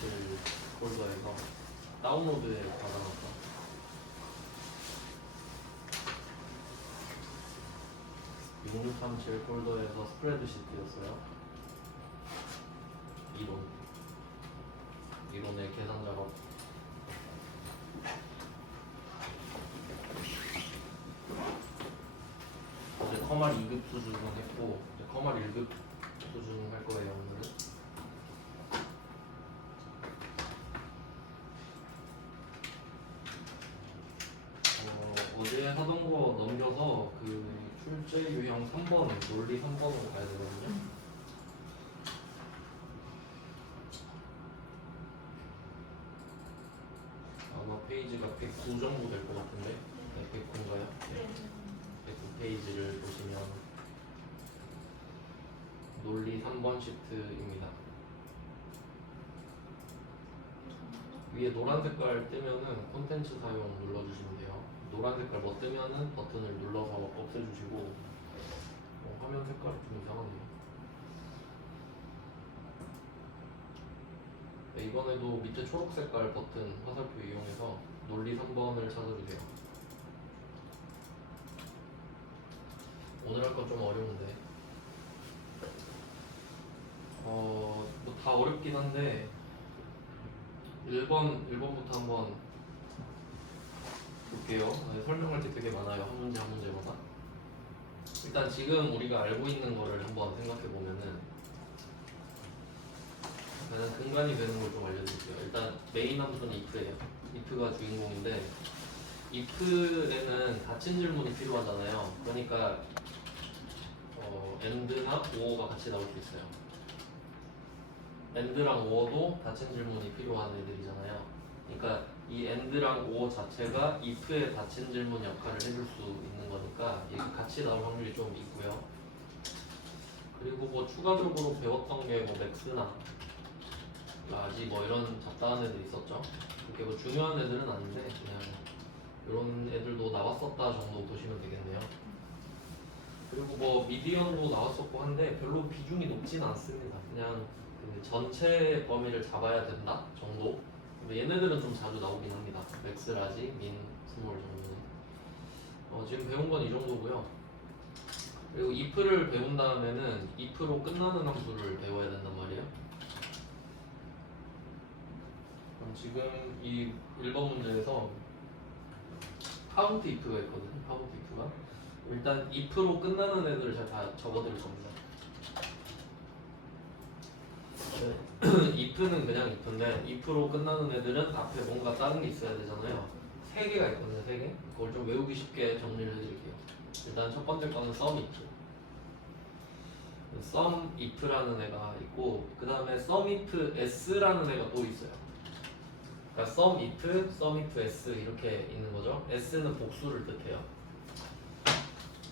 637 폴더에서 다운로드에 받아놨다. 6637 폴더에서 스프레드시트였어요. 이론의 계산 작업. 이제 커말 2급 수준은 했고 이제 커말 1급 수준 할 거예요 오늘은. 어제 하던 거 넘겨서 그 출제 유형 3번 논리 3번으로 가야 되거든요. 아마 페이지가 109 정도 될 것 같은데. 네, 109인가요? 네. 109페이지를 보시면 논리 3번 시트입니다. 위에 노란 색깔 뜨면은 콘텐츠 사용 눌러주시면 돼요. 노란 색깔 뭐 뜨면은 버튼을 눌러서 없애주시고. 화면 색깔이 좀 이상하네요. 네, 이번에도 밑에 초록 색깔 버튼 화살표 이용해서 논리 3번을 찾아주세요. 오늘 할 건 좀 어려운데 뭐 다 어렵긴 한데 1번부터 한번 볼게요. 네, 설명할 게 되게 많아요. 한 문제 한 문제마다. 일단 지금 우리가 알고 있는 거를 한번 생각해 보면은 가장 근간이 되는 걸 좀 알려드릴게요. 일단 메인 함수는 if예요. if가 주인공인데 if에는 닫힌 질문이 필요하잖아요. 그러니까 and나 or가 같이 나올 수 있어요. and랑 or도 닫힌 질문이 필요한 애들이잖아요. 그러니까 이 and랑 or 자체가 if의 닫힌 질문 역할을 해줄 수 있는 거니까 이게 같이 나올 확률이 좀 있고요. 그리고 뭐 추가적으로 배웠던 게 뭐 max나 라지 뭐 이런 잡다한 애들 있었죠. 그렇게 뭐 중요한 애들은 아닌데 그냥 이런 애들도 나왔었다 정도 보시면 되겠네요. 그리고 뭐 미디언도 나왔었고 한데 별로 비중이 높진 않습니다. 그냥 그 전체 범위를 잡아야 된다 정도. 근데 얘네들은 좀 자주 나오긴 합니다. 맥스, 라지, 민, 스몰 정도는. 지금 배운 건 이 정도고요. 그리고 if를 배운 다음에는 if로 끝나는 함수를 배워야 된단 말이에요. 그럼 지금 이 1번 문제에서 count if가 있거든요. count if가. 일단 if로 끝나는 애들을 제가 다 적어드릴 겁니다. if는 그냥 if인데 if로 끝나는 애들은 앞에 뭔가 다른 게 있어야 되잖아요. 3개가 있거든요. 3개. 그걸 좀 외우기 쉽게 정리를 해드릴게요. 일단 첫 번째 거는 sum if. sum if라는 애가 있고 그 다음에 sum if s라는 애가 또 있어요. 그러니까 sum if s 이렇게 있는 거죠. s는 복수를 뜻해요.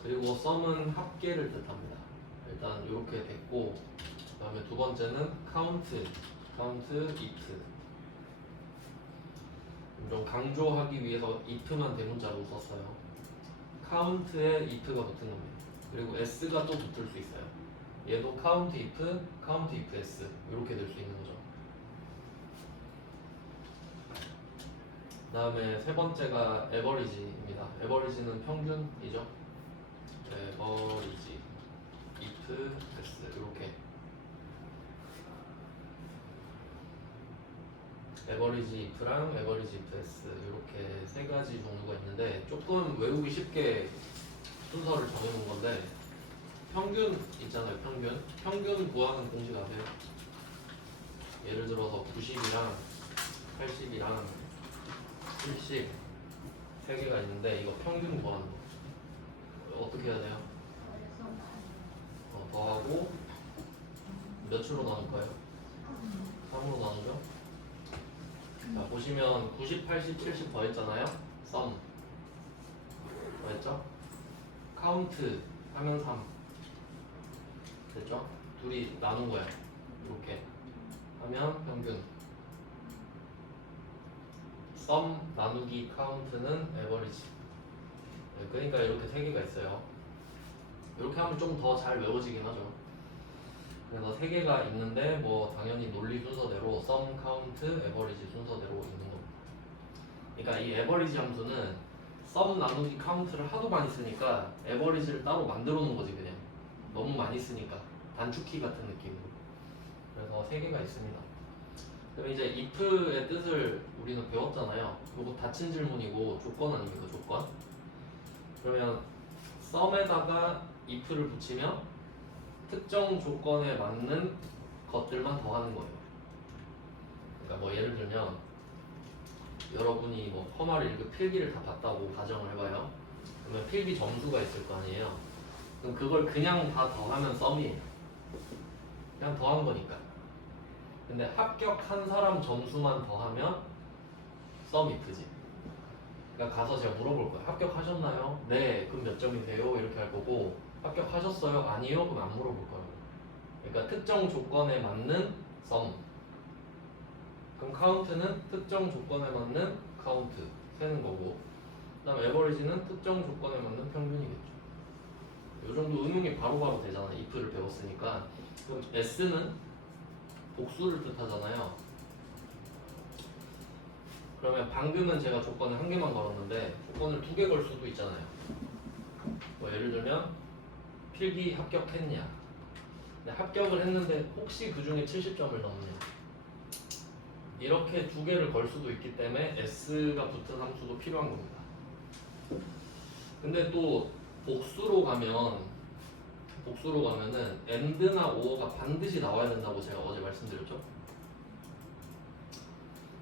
그리고 sum은 합계를 뜻합니다. 일단 이렇게 됐고 그 다음에 두 번째는 count if. 좀 강조하기 위해서 if만 대문자로 썼어요. count에 if가 붙은 겁니다. 그리고 s가 또 붙을 수 있어요. 얘도 count if s 이렇게 될 수 있는 거죠. 그 다음에 세 번째가 average입니다. average는 평균이죠. average if s 이렇게 average if랑 average if s 이렇게 세 가지 종류가 있는데 조금 외우기 쉽게 순서를 정해놓은 건데 평균 있잖아요. 평균 구하는 공식 아세요? 예를 들어서 90이랑 80이랑 70 세 개가 있는데 이거 평균 구하는 거 어떻게 해야 돼요? 더하고 몇으로 나눌까요? 3으로 나누죠? 자 보시면 90, 80, 70 더했잖아요. sum 더했죠? count 하면 3 됐죠? 둘이 나눈 거야. 이렇게 하면 평균. sum 나누기 count는 average. 그러니까 이렇게 세 개가 있어요. 이렇게 하면 좀 더 잘 외워지긴 하죠. 그래서 세 개가 있는데 뭐 당연히 논리 순서대로 sum, count, average 순서대로 있는 겁니다. 그러니까 이 average 함수는 sum 나누기 count를 하도 많이 쓰니까 average를 따로 만들어 놓은 거지 그냥. 너무 많이 쓰니까 단축키 같은 느낌으로. 그래서 세 개가 있습니다. 그럼 이제 if의 뜻을 우리는 배웠잖아요. 이거 닫힌 질문이고 조건 아닙니까 조건? 그러면 sum에다가 if를 붙이면 특정 조건에 맞는 것들만 더하는 거예요. 그러니까 뭐 예를 들면 여러분이 뭐 퍼마를 1급 필기를 다 봤다고 가정을 해봐요. 그러면 필기 점수가 있을 거 아니에요. 그럼 그걸 그냥 다 더하면 sum이에요. 그냥 더한 거니까. 근데 합격한 사람 점수만 더하면 sum if지. 그러니까 가서 제가 물어볼 거예요. 합격하셨나요? 네. 그럼 몇 점이세요? 이렇게 할 거고 합격하셨어요? 아니요? 그럼 안 물어볼 거예요. 그러니까 특정 조건에 맞는 sum. 그럼 count는 특정 조건에 맞는 count 세는 거고, 그다음 average는 특정 조건에 맞는 평균이겠죠. 이 정도 응용이 바로바로 되잖아. if를 배웠으니까. 그럼 s는 복수를 뜻하잖아요. 그러면 방금은 제가 조건을 한 개만 걸었는데 조건을 두 개 걸 수도 있잖아요. 뭐 예를 들면 필기 합격했냐. 근데 합격을 했는데 혹시 그 중에 70점을 넣었냐. 이렇게 두 개를 걸 수도 있기 때문에 s가 붙은 함수도 필요한 겁니다. 근데 또 복수로 가면은 and나 or가 반드시 나와야 된다고 제가 어제 말씀드렸죠.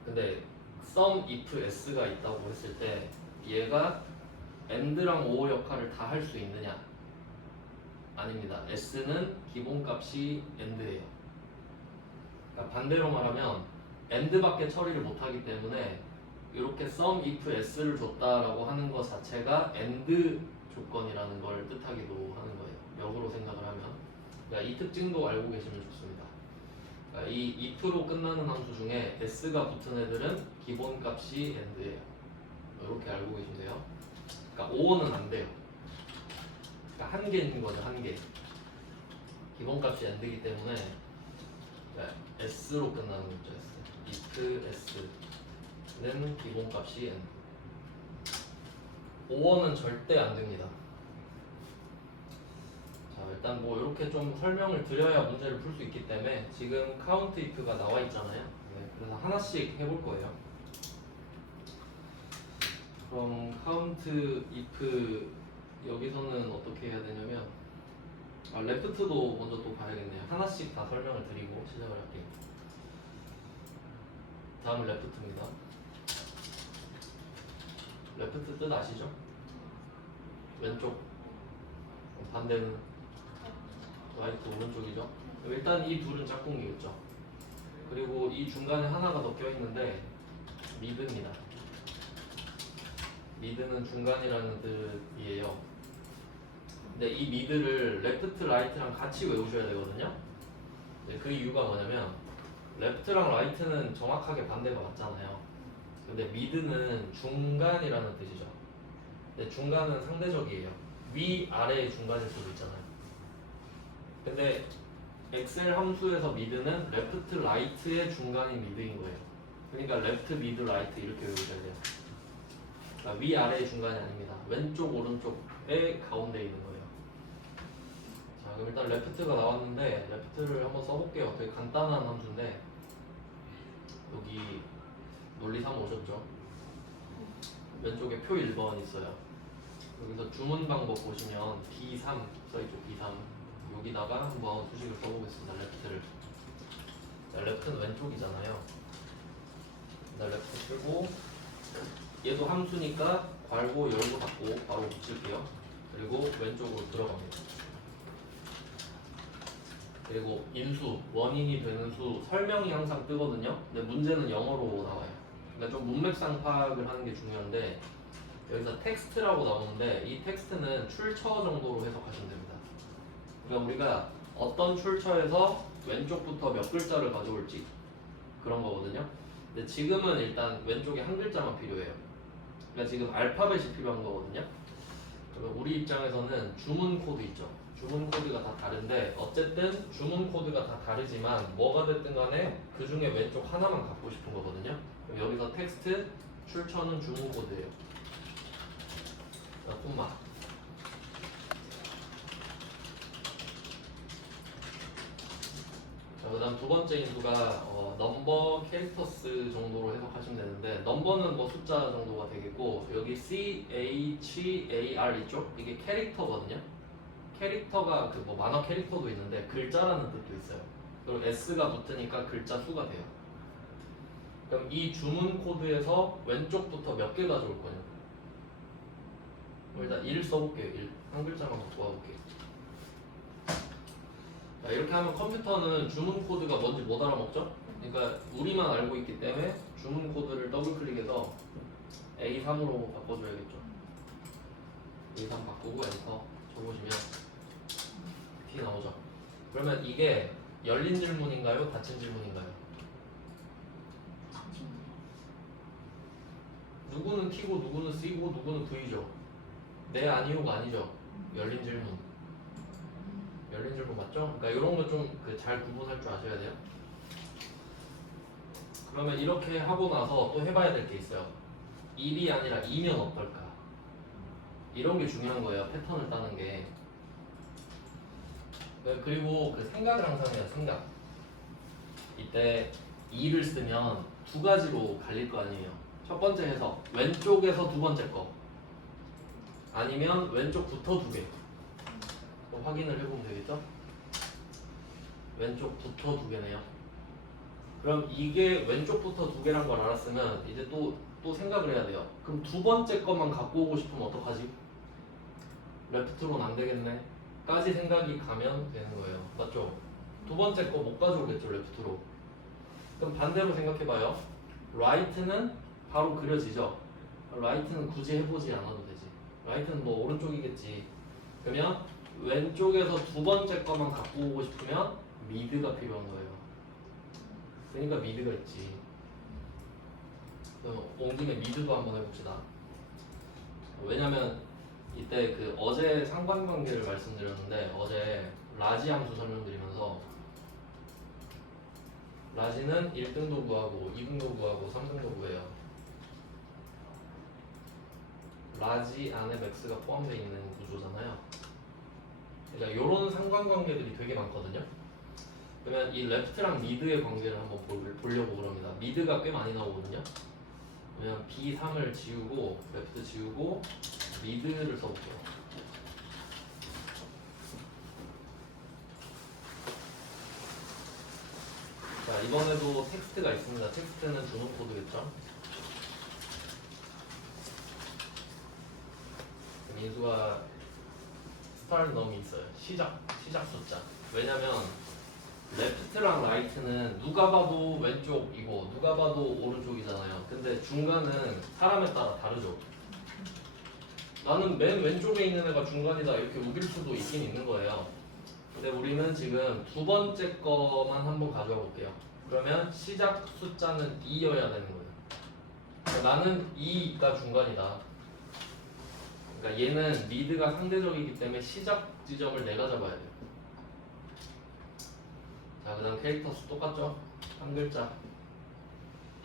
근데 sum if s가 있다고 했을 때 얘가 and랑 or 역할을 다 할 수 있느냐? 아닙니다. s는 기본값이 and예요. 그러니까 반대로 말하면 and밖에 처리를 못하기 때문에 이렇게 sum if s를 줬다라고 하는 것 자체가 and 조건이라는 걸 뜻하기도 하는 거예요. 역으로 생각을 하면. 그러니까 이 특징도 알고 계시면 좋습니다. 그러니까 이 if로 끝나는 함수 중에 s가 붙은 애들은 기본값이 and예요. 이렇게 알고 계시면 돼요. 그러니까 or는 안 돼요. 그러니까 한 개인 거죠, 한 개. 기본값이 and이기 때문에 s로 끝나는 거죠, s. if s는 기본값이 n. or는 절대 안 됩니다. 자, 일단 뭐 이렇게 좀 설명을 드려야 문제를 풀 수 있기 때문에 지금 count if가 나와 있잖아요. 네, 그래서 하나씩 해볼 거예요. 그럼 count if 여기서는 어떻게 해야 되냐면 레프트도 먼저 또 봐야겠네요. 하나씩 다 설명을 드리고 시작을 할게요. 다음은 레프트입니다. 레프트 뜻 아시죠? 왼쪽. 반대는 라이트 오른쪽이죠. 일단 이 둘은 짝꿍이겠죠. 그리고 이 중간에 하나가 더 껴있는데 미드입니다. 미드는 중간이라는 뜻이에요. 근데 이 미드를 레프트, 라이트랑 같이 외우셔야 되거든요. 그 이유가 뭐냐면 레프트랑 라이트는 정확하게 반대가 맞잖아요. 근데 미드는 중간이라는 뜻이죠. 근데 중간은 상대적이에요. 위, 아래의 중간일 수도 있잖아요. 근데 엑셀 함수에서 미드는 레프트, 라이트의 중간인 미드인 거예요. 그러니까 레프트, 미드, 라이트 이렇게 외우셔야 돼요. 그러니까 위, 아래의 중간이 아닙니다. 왼쪽, 오른쪽의 가운데 있는 거예요. 자, 그럼 일단 레프트가 나왔는데 레프트를 한번 써볼게요. 되게 간단한 함수인데 여기 논리 3 오셨죠? 왼쪽에 표 1번 있어요. 여기서 주문 방법 보시면 B3 써있죠. B3 여기다가 한번 수식을 써보겠습니다. 레프트를. 자, 레프트는 왼쪽이잖아요. 레프트 쓰고 얘도 함수니까 괄호 열고 닫고 바로 붙일게요. 그리고 왼쪽으로 들어갑니다. 그리고 인수, 원인이 되는 수 설명이 항상 뜨거든요. 근데 문제는 영어로 나와요. 그러니까 좀 문맥상 파악을 하는 게 중요한데 여기서 텍스트라고 나오는데 이 텍스트는 출처 정도로 해석하시면 됩니다. 그러니까 우리가 어떤 출처에서 왼쪽부터 몇 글자를 가져올지 그런 거거든요. 근데 지금은 일단 왼쪽에 한 글자만 필요해요. 그러니까 지금 알파벳이 필요한 거거든요. 그러면 우리 입장에서는 주문 코드 있죠. 주문 코드가 다 다른데 어쨌든 주문 코드가 다 다르지만 뭐가 됐든 간에 그 중에 왼쪽 하나만 갖고 싶은 거거든요. 그럼 여기서 텍스트 출처는 주문 코드예요. 콤마. 자, 그다음 두 번째 인수가 넘버 캐릭터스 정도로 해석하시면 되는데 넘버는 뭐 숫자 정도가 되겠고 여기 CHAR 있죠? 이게 캐릭터거든요. 캐릭터가 그 뭐 만화 캐릭터도 있는데 글자라는 뜻도 있어요. 그리고 S가 붙으니까 글자 수가 돼요. 그럼 이 주문 코드에서 왼쪽부터 몇 개 가져올 거냐? 일단 1 써볼게요. 1. 한 글자만 갖고 와볼게요. 자, 이렇게 하면 컴퓨터는 주문 코드가 뭔지 못 알아먹죠? 그러니까 우리만 알고 있기 때문에 주문 코드를 더블 클릭해서 A3으로 바꿔줘야겠죠. A3 바꾸고 엔터 쳐보시면 T 나오죠. 그러면 이게 열린 질문인가요? 닫힌 질문인가요? 누구는 T고 누구는 C고 누구는 V죠. 네 아니오가 아니죠. 열린 질문. 열린 질문 맞죠? 그러니까 이런 거 좀 잘 구분할 줄 아셔야 돼요. 그러면 이렇게 하고 나서 또 해봐야 될 게 있어요. 1이 아니라 2면 어떨까? 이런 게 중요한 거예요. 패턴을 따는 게. 그리고 그 생각을 항상 해요. 생각. 이때 2를 쓰면 두 가지로 갈릴 거 아니에요. 첫 번째 해석. 왼쪽에서 두 번째 거. 아니면 왼쪽부터 두 개. 확인을 해보면 되겠죠? 왼쪽부터 두 개네요. 그럼 이게 왼쪽부터 두 개란 걸 알았으면 이제 또 생각을 해야 돼요. 그럼 두 번째 것만 갖고 오고 싶으면 어떡하지? 레프트로는 안 되겠네. 까지 생각이 가면 되는 거예요. 맞죠? 두 번째 거 못 가져오겠죠, 레프트로. 그럼 반대로 생각해봐요. 라이트는 바로 그려지죠? 라이트는 굳이 해보지 않아도 되지. 라이트는 뭐 오른쪽이겠지. 그러면 왼쪽에서 두 번째 것만 갖고 오고 싶으면 미드가 필요한 거예요. 그러니까 미드가 있지. 그럼 온 김에 미드도 한번 해봅시다. 왜냐면 이때 그 어제 상관관계를 말씀드렸는데 어제 라지 함수 설명드리면서 라지는 1등도 구하고 2등도 구하고 3등도 구해요. 라지 안에 맥스가 포함되어 있는 구조잖아요. 그러니까 이런 상관관계들이 되게 많거든요. 그러면 이 레프트랑 미드의 관계를 한번 보려고 그럽니다. 미드가 꽤 많이 나오거든요. 그러면 B3을 지우고 레프트 지우고 미드를 써볼게요. 자, 이번에도 텍스트가 있습니다. 텍스트는 주문 코드겠죠. 민수가 스타일 넘이 있어요. 시작 숫자. 왜냐면 레프트랑 라이트는 누가 봐도 왼쪽이고 누가 봐도 오른쪽이잖아요. 근데 중간은 사람에 따라 다르죠. 나는 맨 왼쪽에 있는 애가 중간이다 이렇게 우길 수도 있긴 있는 거예요. 근데 우리는 지금 두 번째 거만 한번 가져와 볼게요. 그러면 시작 숫자는 2여야 되는 거예요. 그러니까 나는 2가 중간이다. 그러니까 얘는 미드가 상대적이기 때문에 시작 지점을 내가 잡아야 돼요. 자, 그 다음 캐릭터 수 똑같죠? 한 글자.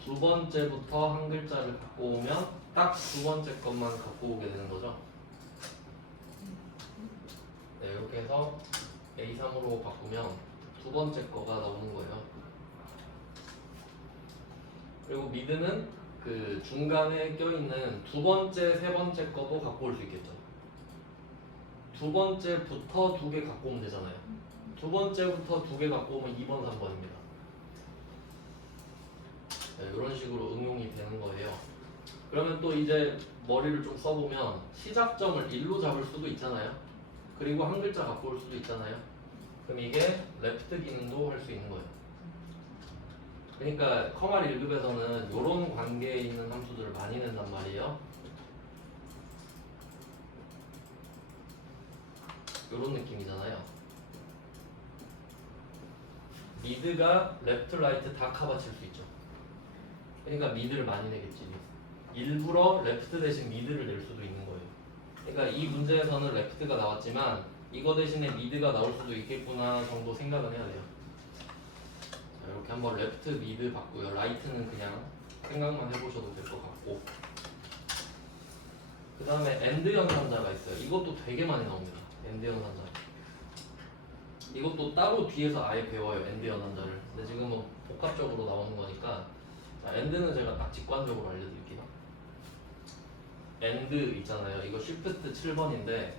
두 번째부터 한 글자를 갖고 오면 딱 두 번째 것만 갖고 오게 되는 거죠. 네, 이렇게 해서 A3으로 바꾸면 두 번째 거가 나오는 거예요. 그리고 미드는 그 중간에 껴있는 두 번째, 세 번째 거도 갖고 올 수 있겠죠. 두 번째부터 두 개 갖고 오면 되잖아요. 두 번째부터 두 개 갖고 오면 2번, 3번입니다. 네, 이런 식으로 응용이 되는 거예요. 그러면 또 이제 머리를 좀 써보면 시작점을 1로 잡을 수도 있잖아요. 그리고 한 글자 갖고 올 수도 있잖아요. 그럼 이게 레프트 기능도 할 수 있는 거예요. 그러니까 커말 1급에서는 이런 관계에 있는 함수들을 많이 낸단 말이에요. 이런 느낌이잖아요. 미드가 레프트, 라이트 다 커버칠 수 있죠. 그러니까 미드를 많이 내겠지. 일부러 레프트 대신 미드를 낼 수도 있는 거예요. 그러니까 이 문제에서는 레프트가 나왔지만 이거 대신에 미드가 나올 수도 있겠구나 정도 생각은 해야 돼요. 자, 이렇게 한번 레프트 미드 봤고요. 라이트는 그냥 생각만 해보셔도 될 것 같고, 그 다음에 엔드 연산자가 있어요. 이것도 되게 많이 나옵니다. 엔드 연산자. 이것도 따로 뒤에서 아예 배워요. 엔드 연산자를. 근데 지금은 복합적으로 나오는 거니까, 자, 엔드는 제가 딱 직관적으로 알려드릴게요. 엔드 있잖아요. 이거 쉬프트 7번인데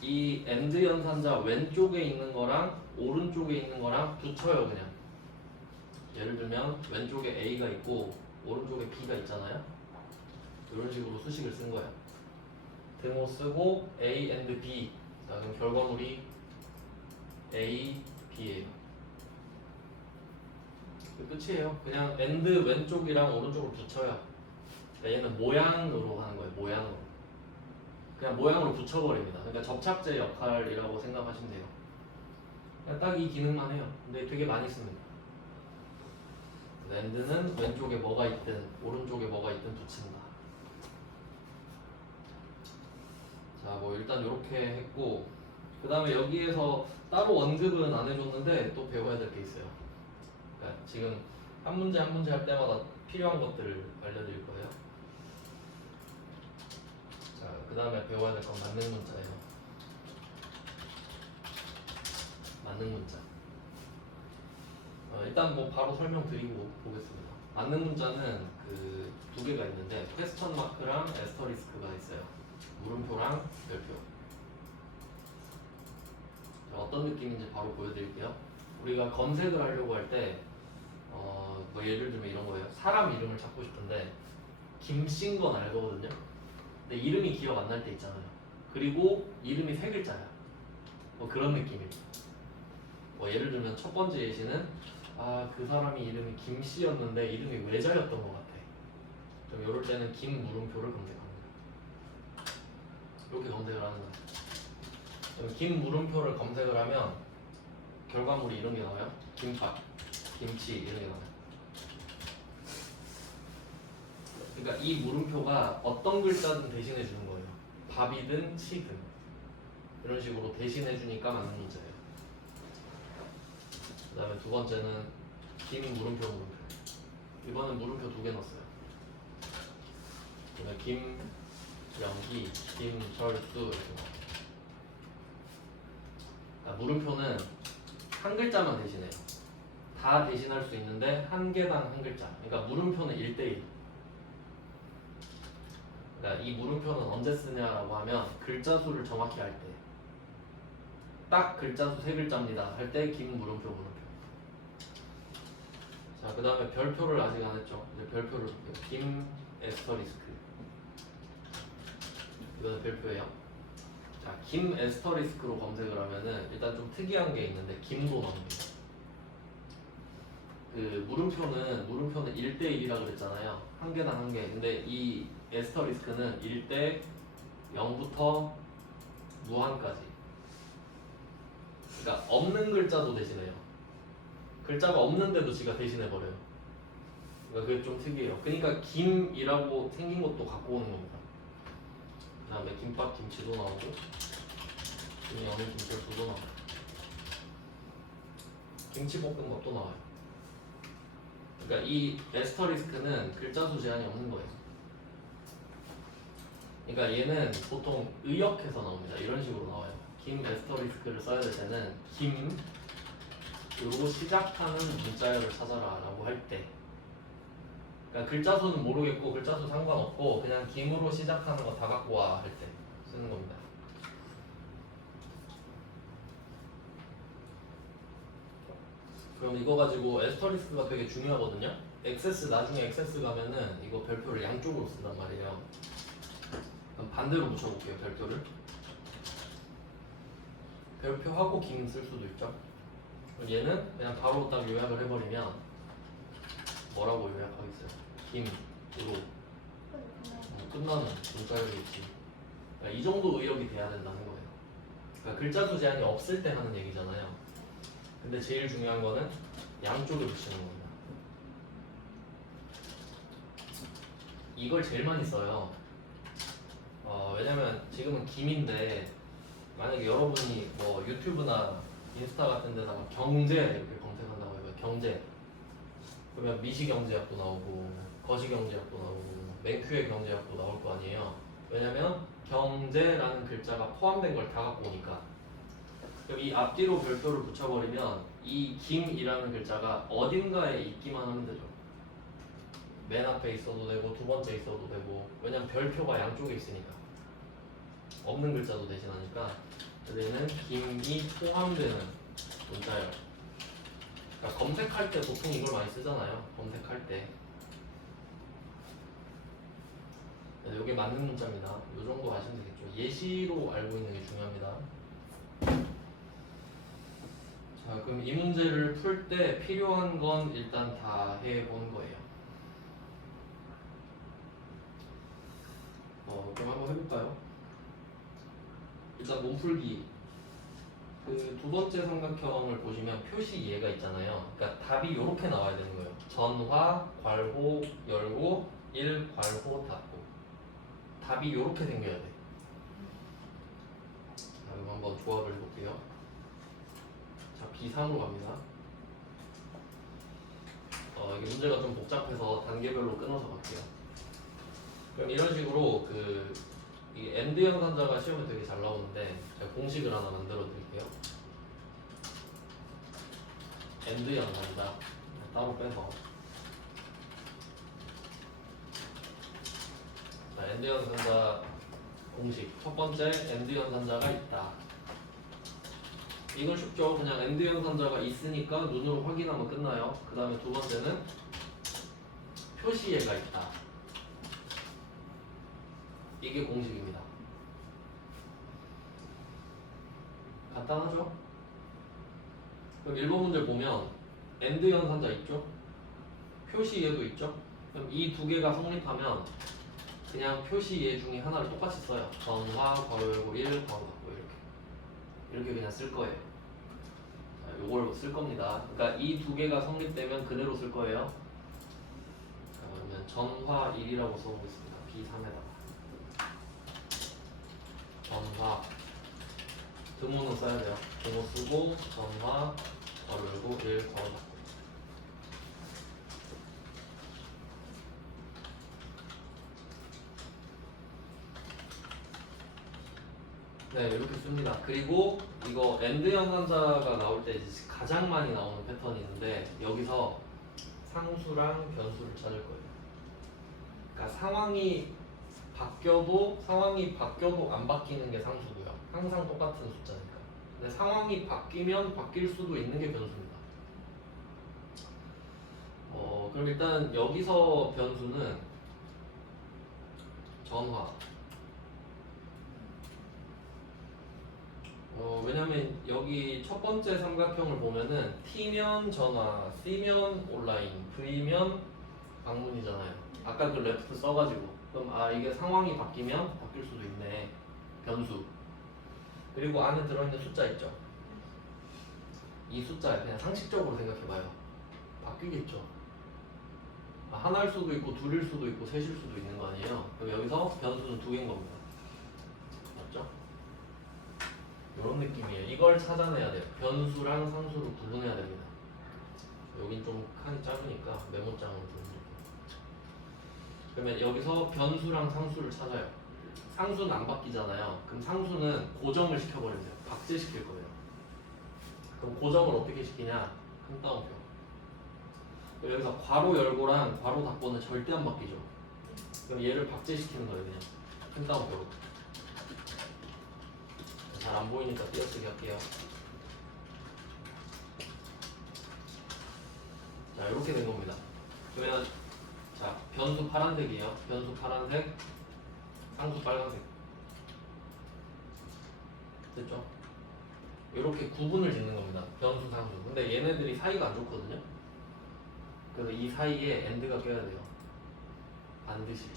이 엔드 연산자 왼쪽에 있는 거랑 오른쪽에 있는 거랑 붙여요. 그냥 예를 들면 왼쪽에 A가 있고 오른쪽에 B가 있잖아요. 이런 식으로 수식을 쓴 거야. 등호 쓰고 A and B. 자, 그럼 결과물이 A, B예요. 끝이에요. 그냥 and 왼쪽이랑 오른쪽을 붙여요. 그러니까 얘는 모양으로 하는 거예요. 모양으로. 그냥 모양으로 붙여버립니다. 그러니까 접착제 역할이라고 생각하시면 돼요. 그냥 딱 이 기능만 해요. 근데 되게 많이 씁니다. and는 왼쪽에 뭐가 있든 오른쪽에 뭐가 있든 붙인다. 자, 뭐 일단 이렇게 했고, 그 다음에 여기에서 따로 언급은 안 해줬는데 또 배워야 될 게 있어요. 그러니까 지금 한 문제 한 문제 할 때마다 필요한 것들을 알려드릴 거예요. 자, 그 다음에 배워야 될 건 맞는 문자예요. 맞는 문자. 일단 뭐 바로 설명드리고 보겠습니다. 맞는 문자는 그 두 개가 있는데 퀘스천 마크랑 에스터리스크가 있어요. 물음표랑 별표. 자, 어떤 느낌인지 바로 보여드릴게요. 우리가 검색을 하려고 할 때 뭐 예를 들면 이런 거예요. 사람 이름을 찾고 싶은데 김씨인 건 알거든요. 근데 이름이 기억 안 날 때 있잖아요. 그리고 이름이 세 글자야. 뭐 그런 느낌입니다. 뭐 예를 들면 첫 번째 예시는 그 사람이 이름이 김씨였는데 이름이 외자였던 것 같아. 그럼 이럴 때는 김 물음표를 검색합니다. 이렇게 검색을 하는 거예요. 그럼 김 물음표를 검색을 하면 결과물이 이런 게 나와요. 김밥, 김치 이런 게 나와요. 그러니까 이 물음표가 어떤 글자든 대신해 주는 거예요. 밥이든 치든 이런 식으로 대신해 주니까 맞는 문제예요. 그 다음에 두 번째는 김 물음표 물음표. 이번엔 물음표 두 개 넣었어요. 그다음에 김영기, 김철수 이렇게. 그러니까 물음표는 한 글자만 대신해요. 다 대신할 수 있는데 한 개당 한 글자. 그러니까 물음표는 1대1. 그러니까 이 물음표는 언제 쓰냐라고 하면 글자 수를 정확히 할 때. 딱 글자 수 3글자입니다. 할 때 김 물음표 물음표. 자, 그 다음에 별표를 아직 안 했죠. 이제 별표를 볼게요. 김 에스터리스크. 이거는 별표예요. 자, 김 에스터리스크로 검색을 하면은 일단 좀 특이한 게 있는데 김도 나옵니다. 그 물음표는 1대1이라고 그랬잖아요. 한 개당 한 개. 근데 이 에스터리스크는 1대 0부터 무한까지. 그러니까 없는 글자도 대신해요. 글자가 없는데도 지가 대신해버려요. 그러니까 그게 좀 특이해요. 그러니까 김이라고 생긴 것도 갖고 오는 겁니다. 그 다음에 김밥, 김치도 나오고 김영희, 김철수도 나오고 김치볶음밥도 나와요. 그러니까 이 에스터리스크는 글자 수 제한이 없는 거예요. 그러니까 얘는 보통 의역해서 나옵니다. 이런 식으로 나와요. 김 에스터리스크를 써야 될 때는 김으로 시작하는 문자열을 찾아라 라고 할 때, 그러니까 글자 수는 모르겠고 글자 수 상관없고 그냥 김으로 시작하는 거 다 갖고 와 할 때 쓰는 겁니다. 그럼 이거 가지고 에스터리스크가 되게 중요하거든요. 액세스 나중에 액세스 가면은 이거 별표를 양쪽으로 쓴단 말이에요. 그럼 반대로 붙여볼게요. 별표를 별표하고 김 쓸 수도 있죠. 그럼 얘는 그냥 바로 딱 요약을 해버리면 뭐라고 요약하겠어요? 김으로 끝나는 문자열이 있지. 그러니까 이 정도 의역이 돼야 된다는 거예요. 그러니까 글자 수 제한이 없을 때 하는 얘기잖아요. 근데 제일 중요한 거는 양쪽에 붙이는 겁니다. 이걸 제일 많이 써요. 왜냐면 지금은 김인데 만약에 여러분이 뭐 유튜브나 인스타 같은 데다가 경제 이렇게 검색한다고 해요. 경제. 그러면 미시경제학도 나오고 거시경제학도 나오고 맨큐의 경제학도 나올 거 아니에요. 왜냐면 경제라는 글자가 포함된 걸 다 갖고 오니까. 그럼 이 앞뒤로 별표를 붙여버리면 이 김이라는 글자가 어딘가에 있기만 하면 되죠. 맨 앞에 있어도 되고 두 번째 있어도 되고, 왜냐면 별표가 양쪽에 있으니까. 없는 글자도 대신하니까. 그래서 얘는 김이 포함되는 문자예요. 그러니까 검색할 때 보통 이걸 많이 쓰잖아요. 검색할 때. 이게 맞는 문자입니다. 이 정도 아시면 되겠죠. 예시로 알고 있는 게 중요합니다. 자, 그럼 이 문제를 풀 때 필요한 건 일단 다 해본 거예요. 그럼 한번 해볼까요? 일단 몸풀기. 그 두 번째 삼각형을 보시면 표시 이해가 있잖아요. 그러니까 답이 이렇게 나와야 되는 거예요. 전화, 괄호, 열고, 1, 괄호, 닫고. 답이 이렇게 생겨야 돼. 자, 그럼 한번 조합을 해볼게요. 자, B3으로 갑니다. 이게 문제가 좀 복잡해서 단계별로 끊어서 갈게요. 그럼 이런 식으로 이 엔드 연산자가 시험에 되게 잘 나오는데 제가 공식을 하나 만들어 드릴게요. 엔드 연산자 따로 빼서. 자, 엔드 연산자 공식 첫 번째, 엔드 연산자가 있다. 이건 쉽죠. 그냥 엔드 연산자가 있으니까 눈으로 확인하면 끝나요. 그 다음에 두 번째는 표시예가 있다. 이게 공식입니다. 간단하죠? 그럼 1번 문제 보면 엔드 연산자 있죠? 표시예도 있죠? 그럼 이 두 개가 성립하면 그냥 표시예 중에 하나를 똑같이 써요. 전화, 괄호 열고 1, 괄호 닫고 이렇게 그냥 쓸 거예요. 자, 요걸 쓸 겁니다. 그러니까 이 두 개가 성립되면 그대로 쓸 거예요. 자, 그러면 전화 1이라고 써보겠습니다. B3에다가 전화 드모는 써야 돼요. 드모 쓰고 전화 괄호 열고 1, 괄호 닫고. 네, 이렇게 씁니다. 그리고 이거 엔드 연산자가 나올 때 이제 가장 많이 나오는 패턴이 있는데 여기서 상수랑 변수를 찾을 거예요. 그러니까 상황이 바뀌어도 안 바뀌는 게 상수고요. 항상 똑같은 숫자니까. 근데 상황이 바뀌면 바뀔 수도 있는 게 변수입니다. 그럼 일단 여기서 변수는 전화. 왜냐면 여기 첫 번째 삼각형을 보면은 T면 전화, C면 온라인, V면 방문이잖아요. 아까 그 레프트 써가지고. 그럼 이게 상황이 바뀌면 바뀔 수도 있네. 변수. 그리고 안에 들어있는 숫자 있죠. 이 숫자 그냥 상식적으로 생각해봐요. 바뀌겠죠. 하나일 수도 있고 둘일 수도 있고 셋일 수도 있는 거 아니에요. 그럼 여기서 변수는 두 개인 겁니다. 맞죠? 이런 느낌이에요. 이걸 찾아내야 돼요. 변수랑 상수를 구분해야 됩니다. 여긴 좀 칸이 짧으니까 메모장으로 좀 이렇게. 그러면 여기서 변수랑 상수를 찾아요. 상수는 안 바뀌잖아요. 그럼 상수는 고정을 시켜버리면 돼요. 박제시킬 거예요. 그럼 고정을 어떻게 시키냐? 큰 따옴표. 여기서 괄호 열고랑 괄호 닫고는 절대 안 바뀌죠. 그럼 얘를 박제시키는 거예요. 그냥 큰 따옴표로. 잘 안 보이니까 띄어쓰기 할게요. 자, 이렇게 된 겁니다. 그러면 자, 변수 파란색이에요. 변수 파란색, 상수 빨간색. 됐죠? 이렇게 구분을 짓는 겁니다. 변수, 상수. 근데 얘네들이 사이가 안 좋거든요. 그래서 이 사이에 엔드가 껴야 돼요. 반드시.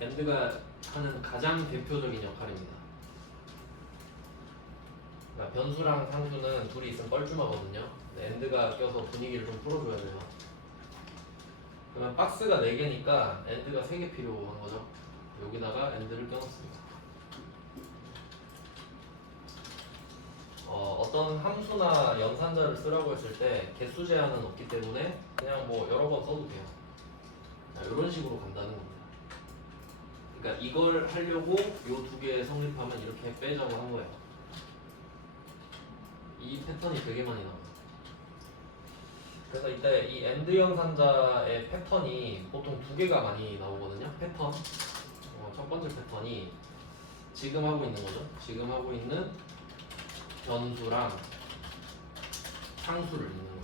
엔드가 하는 가장 대표적인 역할입니다. 그러니까 변수랑 상수는 둘이 있으면 뻘쭘하거든요. 엔드가 껴서 분위기를 좀 풀어줘야 돼요. 그러면 박스가 4개니까 엔드가 3개 필요한 거죠. 여기다가 엔드를 껴놓습니다. 어떤 함수나 연산자를 쓰라고 했을 때 개수 제한은 없기 때문에 그냥 뭐 여러 번 써도 돼요. 자, 이런 식으로 간다는 겁니다. 그러니까 이걸 하려고 요 두 개 성립하면 이렇게 빼자고 한 거예요. 이 패턴이 되게 많이 나와요. 그래서 이때 이 엔드 연산자의 패턴이 보통 두 개가 많이 나오거든요. 패턴. 첫 번째 패턴이 지금 하고 있는 거죠. 지금 하고 있는 변수랑 상수를 있는 거예요.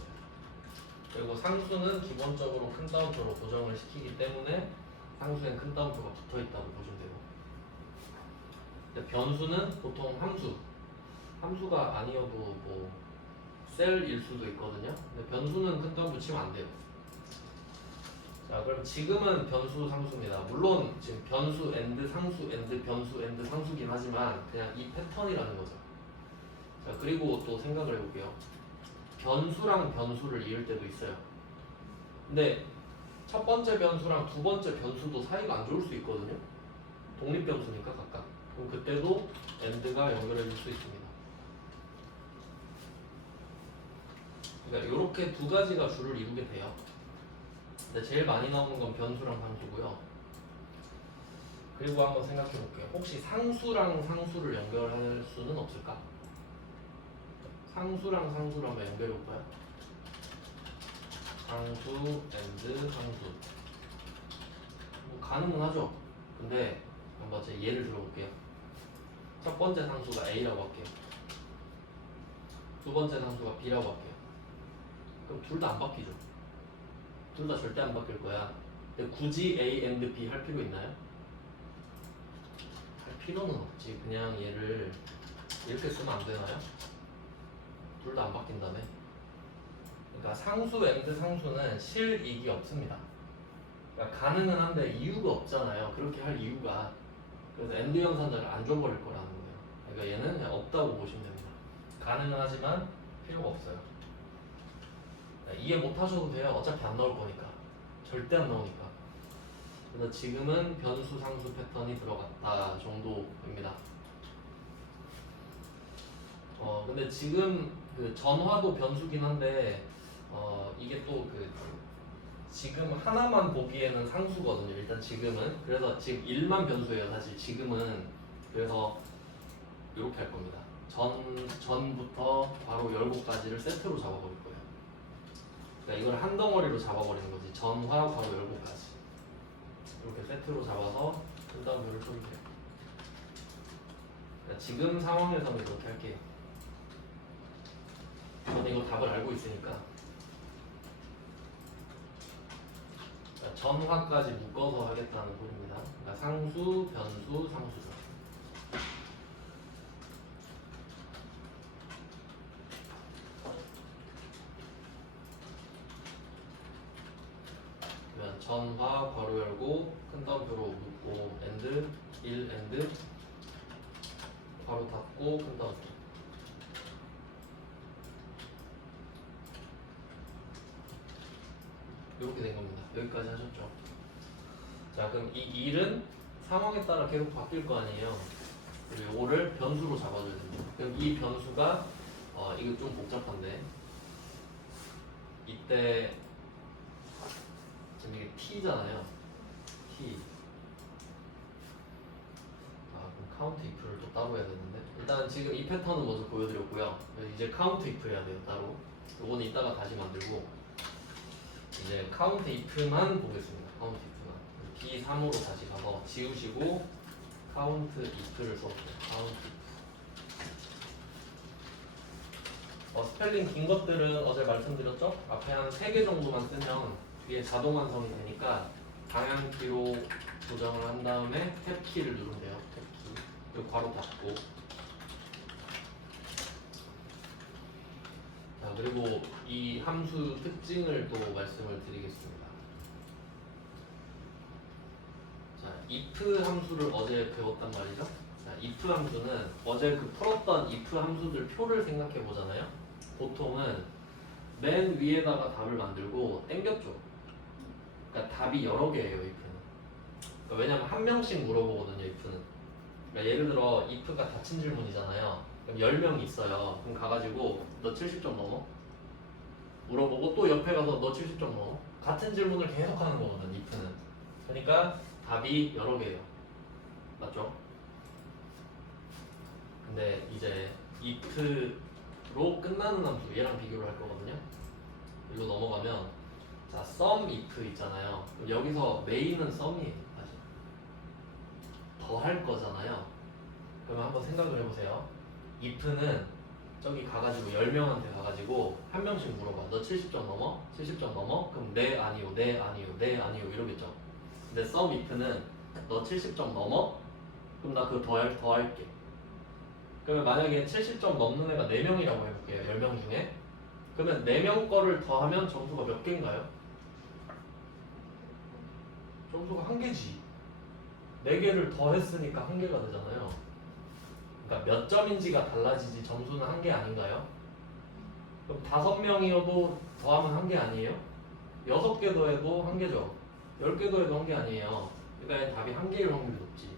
그리고 상수는 기본적으로 큰 따옴표로 고정을 시키기 때문에 상수엔 큰 따옴표가 붙어 있다고 보시면 되고, 근데 변수는 보통 함수가 아니어도 뭐 셀일 수도 있거든요. 근데 변수는 큰 따옴표 치면 안 돼요. 자, 그럼 지금은 변수 상수입니다. 물론 지금 변수 엔드 상수 엔드 변수 엔드 상수긴 하지만 그냥 이 패턴이라는 거죠. 자, 그리고 또 생각을 해볼게요. 변수랑 변수를 이을 때도 있어요. 근데 첫 번째 변수랑 두 번째 변수도 사이가 안 좋을 수 있거든요. 독립 변수니까 각각. 그럼 그때도 엔드가 연결해 줄 수 있습니다. 그러니까 이렇게 두 가지가 줄을 이루게 돼요. 근데 제일 많이 나오는 건 변수랑 상수고요. 그리고 한번 생각해 볼게요. 혹시 상수랑 상수를 연결할 수는 없을까? 상수랑 상수를 한번 연결해 볼까요? 상수, 엔드, 상수. 뭐 가능은 하죠. 근데 한번 제 예를 들어볼게요. 첫 번째 상수가 A라고 할게요. 두 번째 상수가 B라고 할게요. 그럼 둘 다 안 바뀌죠. 둘 다 절대 안 바뀔 거야. 근데 굳이 A and B 할 필요 있나요? 할 필요는 없지. 그냥 얘를 이렇게 쓰면 안 되나요? 둘 다 안 바뀐다네. 그러니까 상수 and 상수는 실익이 없습니다. 그러니까 가능은 한데 이유가 없잖아요. 그렇게 할 이유가. 그래서 and 연산자를 안 줘버릴 거라는 거예요. 그러니까 얘는 그냥 없다고 보시면 됩니다. 가능은 하지만 필요가 없어요. 이해 못 하셔도 돼요. 어차피 안 나올 거니까. 절대 안 나오니까. 그래서 지금은 변수 상수 패턴이 들어갔다 정도입니다. 근데 지금 그 전화도 변수긴 한데 이게 또 그 지금 하나만 보기에는 상수거든요. 일단 지금은. 그래서 지금 1만 변수예요. 사실 지금은. 그래서 이렇게 할 겁니다. 전부터 바로 열고까지를 세트로 잡아버릴 거예요. 그러니까 이걸 한 덩어리로 잡아버리는 거지. 전화 바로 열고까지. 이렇게 세트로 잡아서 그 다음 묘를 쳐주세요. 그러니까 지금 상황에서는 이렇게 할게요. 저는 이거 답을 알고 있으니까. 그러니까 전화까지 묶어서 하겠다는 소리입니다. 그러니까 상수, 변수, 상수죠. 그러면 전화 괄호 열고 큰 따옴표로 묶고 엔드 1 엔드 괄호 닫고 큰 따옴표. 이렇게 된 겁니다. 여기까지 하셨죠? 자, 그럼 이 1은 상황에 따라 계속 바뀔 거 아니에요. 그리고 5를 변수로 잡아줘야 됩니다. 그럼 이 변수가 이거 좀 복잡한데 이때 지금 이게 t잖아요. t. 그럼 카운트 if를 또 따로 해야 되는데 일단 지금 이 패턴은 먼저 보여드렸고요. 이제 카운트 if 해야 돼요. 따로. 이거는 이따가 다시 만들고 이제 카운트 if만 보겠습니다. 카운트 if만. B3으로 다시 가서 지우시고 카운트 if를 써볼게요. 카운트 if. 스펠링 긴 것들은 어제 말씀드렸죠? 앞에 한 3개 정도만 쓰면 뒤에 자동 완성이 되니까 방향키로 조정을 한 다음에 탭키를 누르면 돼요. 탭키. 그리고 괄호 닫고. 자, 그리고 이 함수 특징을 또 말씀을 드리겠습니다. 자, if 함수를 어제 배웠단 말이죠. 자, if 함수는 어제 그 풀었던 if 함수들 표를 생각해 보잖아요. 보통은 맨 위에다가 답을 만들고 땡겼죠. 그러니까 답이 여러 개예요, if는. 그러니까 왜냐면 한 명씩 물어보거든요, if는. 그러니까 예를 들어 if가 닫힌 질문이잖아요. 그럼 10명이 있어요. 그럼 가가지고 너 70점 넘어? 물어보고 또 옆에 가서 너 70점 넘어? 같은 질문을 계속 하는 거거든, if는. 그러니까 답이 여러 개예요. 맞죠? 근데 이제 if로 끝나는 함수 얘랑 비교를 할 거거든요. 이거 넘어가면 자 sum if 있잖아요. 그럼 여기서 메인은 sum이에요. 사실 더 할 거잖아요. 그러면 한번 생각을 해보세요. if는 저기 가가지고 10명한테 가가지고 한 명씩 물어봐. 너 70점 넘어? 70점 넘어? 그럼 네 아니요 네 아니요 네 아니요 이러겠죠. 근데 sum if는 너 70점 넘어? 그럼 나 그거 더 할게. 그러면 만약에 70점 넘는 애가 4명이라고 해볼게요. 10명 중에. 그러면 4명 거를 더하면 점수가 몇 개인가요? 점수가 한 개지. 4개를 더했으니까 한 개가 되잖아요. 그러니까 몇 점인지가 달라지지 점수는 한 개 아닌가요? 그럼 5명이어도 더하면 한 개 아니에요? 6개 더해도 한 개죠. 10개 더해도 한 개 아니에요. 그러니까 답이 한 개일 확률이 높지.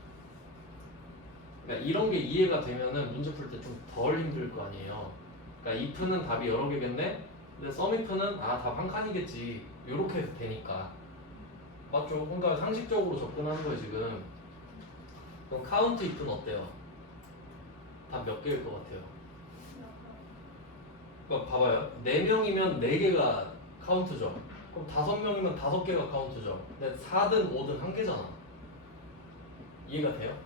그러니까 이런 게 이해가 되면은 문제 풀 때 좀 덜 힘들 거 아니에요. 그러니까 if는 답이 여러 개겠네? 근데 sum if는 답 한 칸이겠지. 요렇게 되니까. 맞죠? 그러니까 상식적으로 접근하는 거예요 지금. 그럼 count if는 어때요? 답 몇 개일 것 같아요? 그러니까 봐봐요. 4명이면 4개가 카운트죠. 그럼 5명이면 5개가 카운트죠. 근데 4든 5든 한 개잖아. 이해가 돼요?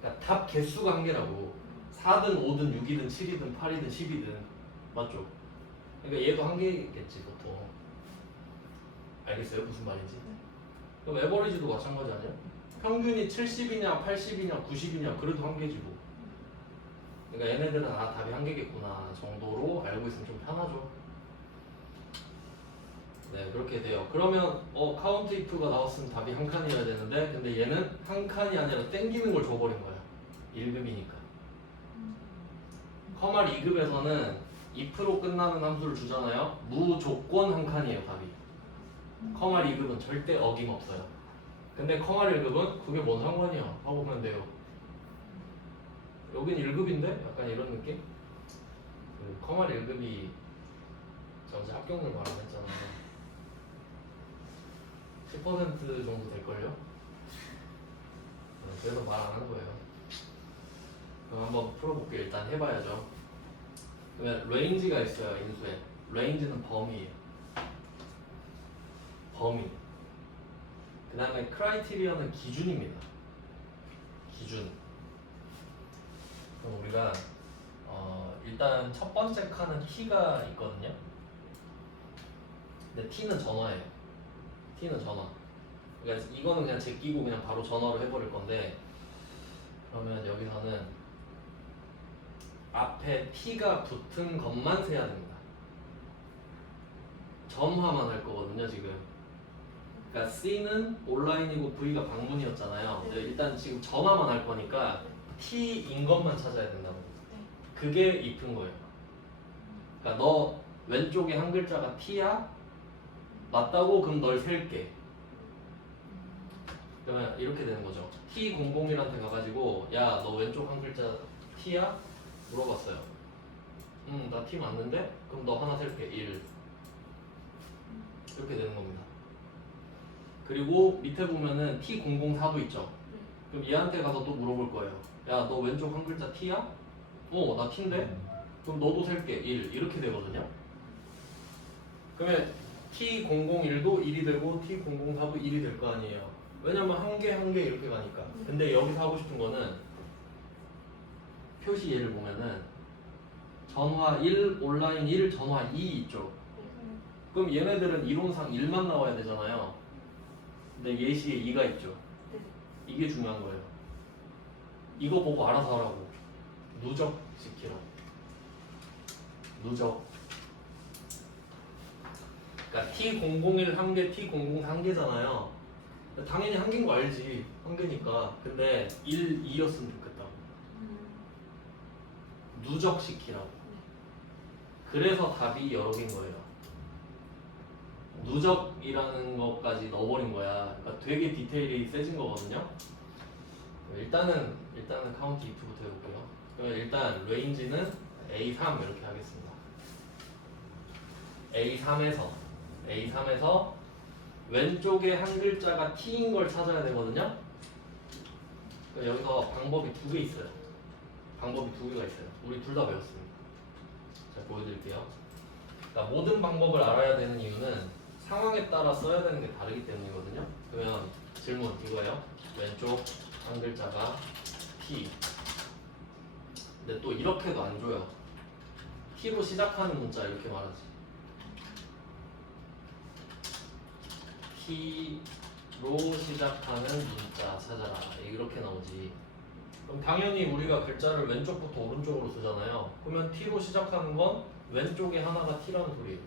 그러니까 답 개수가 한 개라고. 4든 5든 6이든 7이든 8이든 10이든 맞죠? 그러니까 얘도 한 개겠지 보통. 알겠어요? 무슨 말인지? 그럼 에버리지도 마찬가지 아니야? 평균이 70이냐 80이냐 90이냐 그래도 한 개지 뭐. 그러니까 얘네들은 답이 한 개겠구나 정도로 알고 있으면 좀 편하죠. 네 그렇게 돼요. 그러면 카운트 if가 나왔으면 답이 한 칸이어야 되는데 근데 얘는 한 칸이 아니라 땡기는 걸 줘버린 거야. 1급이니까. 커말 2급에서는 if로 끝나는 함수를 주잖아요. 무조건 한 칸이에요 답이. 커말 2급은 절대 어김없어요. 근데 커말 1급은 그게 뭔 상관이야 하고 보면 돼요. 여긴 1급인데? 약간 이런 느낌? 그 커말 1급이 저 어제 합격률 말 안 했잖아요. 10% 정도 될걸요? 그래서 말 안 한 거예요. 그럼 한번 풀어볼게요. 일단 해봐야죠. 그러면 레인지가 있어요. 인수에. 레인지는 범위예요. 범위. 그 다음에 크라이테리어는 기준입니다. 기준. 그럼 우리가 일단 첫 번째 칸은 t가 있거든요. 근데 t는 전화예요. t는 전화. 그러니까 이거는 그냥 제끼고 그냥 바로 전화로 해버릴 건데 그러면 여기서는 앞에 t가 붙은 것만 세야 됩니다. 전화만 할 거거든요 지금. 그러니까 C는 온라인이고 V가 방문이었잖아요. 근데 일단 지금 전화만 할 거니까 T인 것만 찾아야 된다고. 그게 if인 거예요. 그러니까 너 왼쪽에 한 글자가 T야? 맞다고? 그럼 널 셀게. 그러면 이렇게 되는 거죠. T00한테 가가지고 야 너 왼쪽 한 글자 T야? 물어봤어요. 나 T 맞는데? 그럼 너 하나 셀게. 1. 이렇게 되는 겁니다. 그리고 밑에 보면은 T004도 있죠. 그럼 얘한테 가서 또 물어볼 거예요. 야 너 왼쪽 한 글자 T야? 나 T인데? 그럼 너도 셀게. 1. 이렇게 되거든요. 그러면 T001도 1이 되고 T004도 1이 될 거 아니에요. 왜냐면 한 개 한 개 이렇게 가니까. 근데 여기서 하고 싶은 거는 표시 예를 보면은 전화 1, 온라인 1, 전화 2 있죠. 그럼 얘네들은 이론상 1만 나와야 되잖아요. 근데 예시에 2가 있죠. 이게 중요한 거예요. 이거 보고 알아서 하라고. 누적 시키라. 누적. 그러니까 T001 한 개, T004 한 개잖아요. 당연히 한 개인 거 알지. 한 개니까. 근데 1, 2였으면 좋겠다고. 누적 시키라고. 그래서 답이 여러 개인 거예요. 누적이라는 것까지 넣어버린 거야. 그러니까 되게 디테일이 세진 거거든요. 일단은 카운트 if부터 해볼게요. 그러면 일단 레인지는 A3 이렇게 하겠습니다. A3에서 왼쪽에 한 글자가 T인 걸 찾아야 되거든요. 그러니까 여기서 방법이 두 개 있어요. 방법이 두 개가 있어요. 우리 둘 다 배웠습니다. 자, 보여드릴게요. 그러니까 모든 방법을 알아야 되는 이유는 상황에 따라 써야 되는 게 다르기 때문이거든요. 그러면 질문 이거예요. 왼쪽 한 글자가 T. 근데 또 이렇게도 안 줘요. T로 시작하는 문자 이렇게 말하지. T로 시작하는 문자 찾아라. 이렇게 나오지. 그럼 당연히 우리가 글자를 왼쪽부터 오른쪽으로 쓰잖아요. 그러면 T로 시작하는 건 왼쪽에 하나가 T라는 소리예요.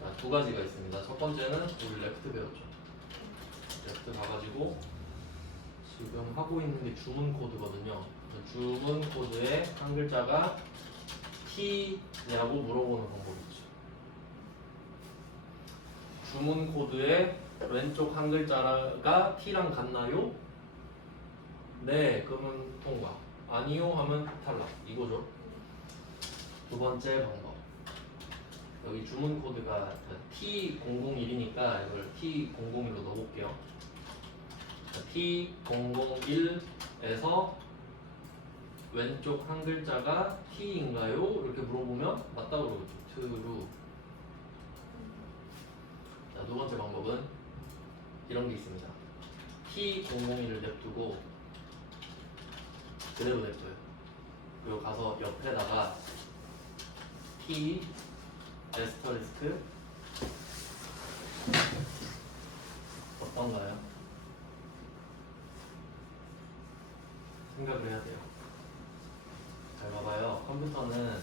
자, 두 가지가 있습니다. 첫 번째는 우리 레프트 배웠죠. 레프트 가가지고 지금 하고 있는 게 주문 코드거든요. 주문 코드에 한 글자가 T냐고 물어보는 방법이 있죠. 주문 코드에 왼쪽 한 글자가 T랑 같나요? 네, 그러면 통과. 아니요 하면 탈락. 이거죠. 두 번째 방법. 여기 주문 코드가 T001이니까 이걸 T001로 넣어볼게요. T001에서 왼쪽 한 글자가 T인가요? 이렇게 물어보면 맞다고 그러겠죠. true. 자, 두 번째 방법은 이런 게 있습니다. T001을 냅두고 그대로 냅둬요. 그리고 가서 옆에다가 T 에스터리스크 어떤가요? 생각을 해야 돼요. 잘 봐봐요. 컴퓨터는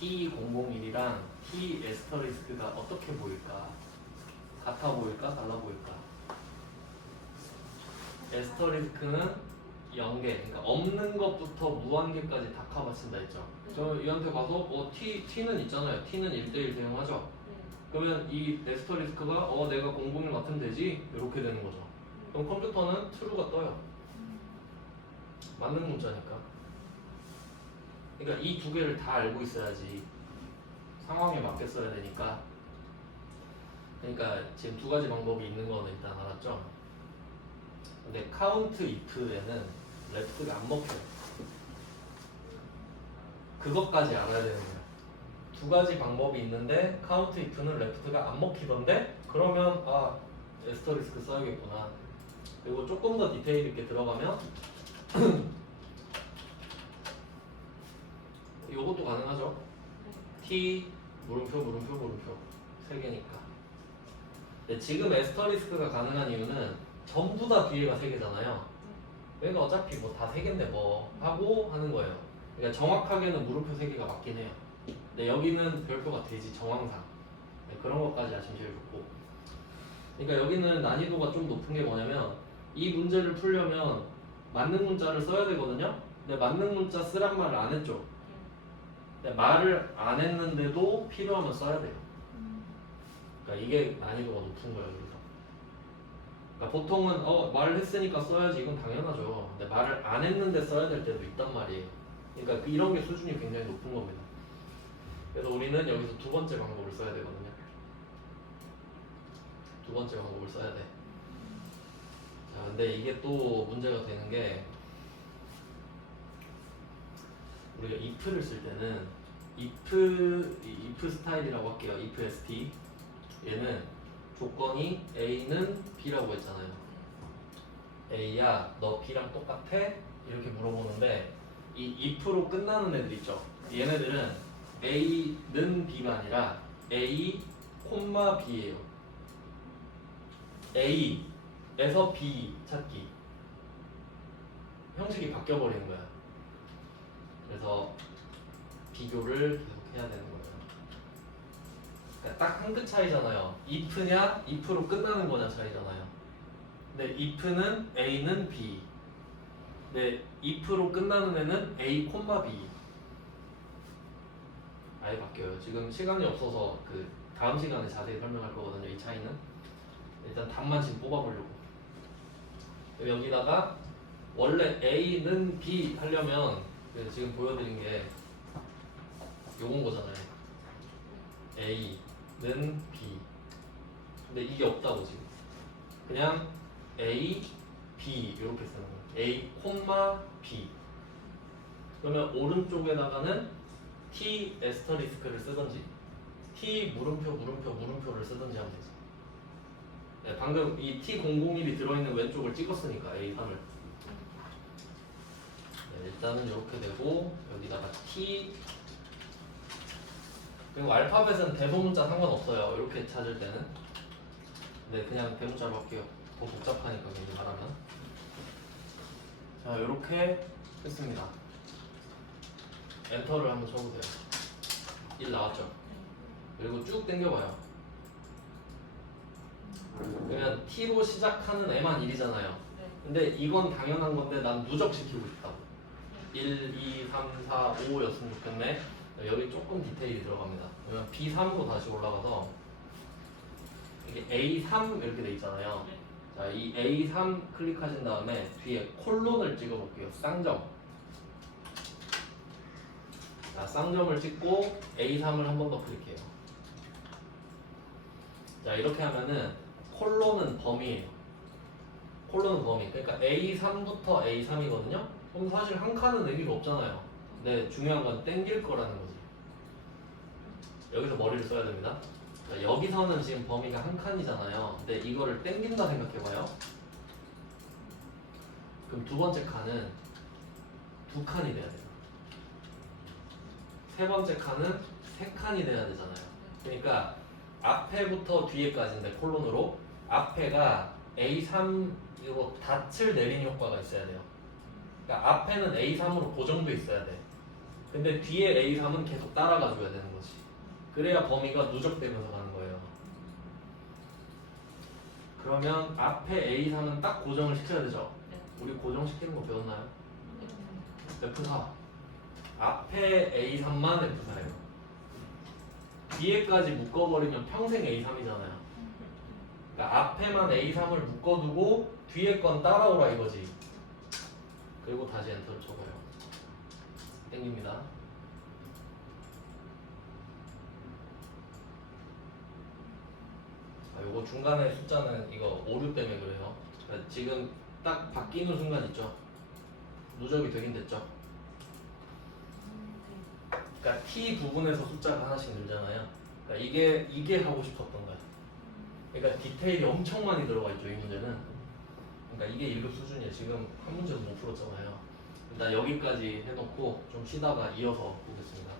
T001이랑 T 에스터리스크가 어떻게 보일까? 같아 보일까? 달라 보일까? 에스터리스크는 연계, 그러니까 없는 것부터 무한계까지 다 커버친다 했죠. 저 얘한테 가서 T는 있잖아요. T는 1대1 대응하죠. 그러면 이 에스터리스크가 내가 001 같으면 되지? 이렇게 되는 거죠. 그럼 컴퓨터는 true가 떠요. 맞는 문자니까. 그러니까 이 두 개를 다 알고 있어야지 상황에 맞게 써야 되니까. 그러니까 지금 두 가지 방법이 있는 거는 일단 알았죠. 근데 count if에는 left가 안 먹혀요. 그것까지 알아야 되는 거예요. 두 가지 방법이 있는데 count if는 left가 안 먹히던데 그러면 에스터리스크 써야겠구나. 그리고 조금 더 디테일 있게 들어가면 이것도 가능하죠. T 물음표 세 개니까. 근데 지금 에스터리스크가 가능한 이유는 전부 다 뒤에가 세 개잖아요. 그러니까 어차피 뭐 다 세 개인데 뭐 하고 하는 거예요. 그러니까 정확하게는 물음표 세 개가 맞긴 해요. 근데 여기는 별표가 되지 정황상. 네, 그런 것까지 아시면 제일 좋고. 그러니까 여기는 난이도가 좀 높은 게 뭐냐면 이 문제를 풀려면 맞는 문자를 써야 되거든요. 근데 맞는 문자 쓰란 말을 안 했죠. 근데 말을 안 했는데도 필요하면 써야 돼요. 그러니까 이게 난이도가 높은 거예요. 여기서. 그러니까 보통은 말을 했으니까 써야지 이건 당연하죠. 근데 말을 안 했는데 써야 될 때도 있단 말이에요. 그러니까 이런 게 수준이 굉장히 높은 겁니다. 그래서 우리는 여기서 두 번째 방법을 써야 되거든요. 두 번째 방법을 써야 돼. 자, 근데 이게 또 문제가 되는 게 우리가 if를 쓸 때는 if 스타일이라고 할게요. if st 얘는 조건이 a는 b라고 했잖아요. a야 너 b랑 똑같아? 이렇게 물어보는데 이 if로 끝나는 애들 있죠. 얘네들은 a는 b가 아니라 a, b예요. a에서 b 찾기. 형식이 바뀌어 버리는 거야. 그래서 비교를 계속 해야 되는 거예요. 그러니까 딱 한 끗 차이잖아요. if냐, if로 끝나는 거냐 차이잖아요. 근데 if는 a는 b. 근데 if로 끝나는 애는 a, b. 아예 바뀌어요. 지금 시간이 없어서 그 다음 시간에 자세히 설명할 거거든요. 이 차이는. 일단 답만 지금 뽑아보려고. 여기다가 원래 A는 B 하려면 지금 보여드린 게 요건 거잖아요. A는 B. 근데 이게 없다고 지금. 그냥 A, B 이렇게 쓰는 거예요. A, B. 그러면 오른쪽에다가는 T 에스터리스크를 쓰든지 T 물음표를 쓰든지 하면 되죠. 네, 방금 이 T001이 들어있는 왼쪽을 찍었으니까 A3을. 네, 일단은 이렇게 되고 여기다가 T 그리고 알파벳은 대소문자 상관없어요. 이렇게 찾을 때는. 네, 그냥 대문자로 할게요. 더 복잡하니까 괜히 말하면. 자, 이렇게 했습니다. 엔터를 한번 쳐보세요. 1 나왔죠? 그리고 쭉 당겨봐요. 그러면 T로 시작하는 애만 1이잖아요. 근데 이건 당연한 건데 난 누적시키고 싶다고. 1, 2, 3, 4, 5였으면 좋겠네. 여기 조금 디테일이 들어갑니다. 그러면 B3으로 다시 올라가서 이게 A3 이렇게 돼 있잖아요. 자, 이 A3 클릭하신 다음에 뒤에 콜론을 찍어 볼게요. 쌍점. 자, 쌍점을 찍고 A3을 한 번 더 클릭해요. 자, 이렇게 하면은 콜론은 범위예요. 콜론은 범위. 그러니까 A3부터 A3이거든요. 그럼 사실 한 칸은 의미가 없잖아요. 근데 중요한 건 땡길 거라는 거지. 여기서 머리를 써야 됩니다. 자, 여기서는 지금 범위가 한 칸이잖아요. 근데 이거를 땡긴다 생각해봐요. 그럼 두 번째 칸은 두 칸이 돼야 돼요. 세 번째 칸은 세 칸이 돼야 되잖아요. 그러니까 앞에부터 뒤에까지인데 콜론으로 앞에가 A3으로 닻을 내린 효과가 있어야 돼요. 그러니까 앞에는 A3으로 고정돼 있어야 돼. 근데 뒤에 A3은 계속 따라가 줘야 되는 거지. 그래야 범위가 누적되면서 가는 거예요. 그러면 앞에 A3은 딱 고정을 시켜야 되죠. 우리 고정시키는 거 배웠나요? F4. 앞에 A3만 F4예요. 뒤에까지 묶어버리면 평생 A3이잖아요. 그러니까 앞에만 A3을 묶어두고 뒤에 건 따라오라 이거지. 그리고 다시 엔터를 쳐봐요. 땡깁니다. 자, 요거 중간에 숫자는 이거 오류 때문에 그래요. 그러니까 지금 딱 바뀌는 순간 있죠. 누적이 되긴 됐죠. 그러니까 T 부분에서 숫자가 하나씩 늘잖아요. 그러니까 이게 하고 싶었던 거야. 그러니까 디테일이 엄청 많이 들어가 있죠, 이 문제는. 그러니까 이게 1급 수준이에요. 지금 한 문제도 못 풀었잖아요. 일단 여기까지 해놓고 좀 쉬다가 이어서 보겠습니다.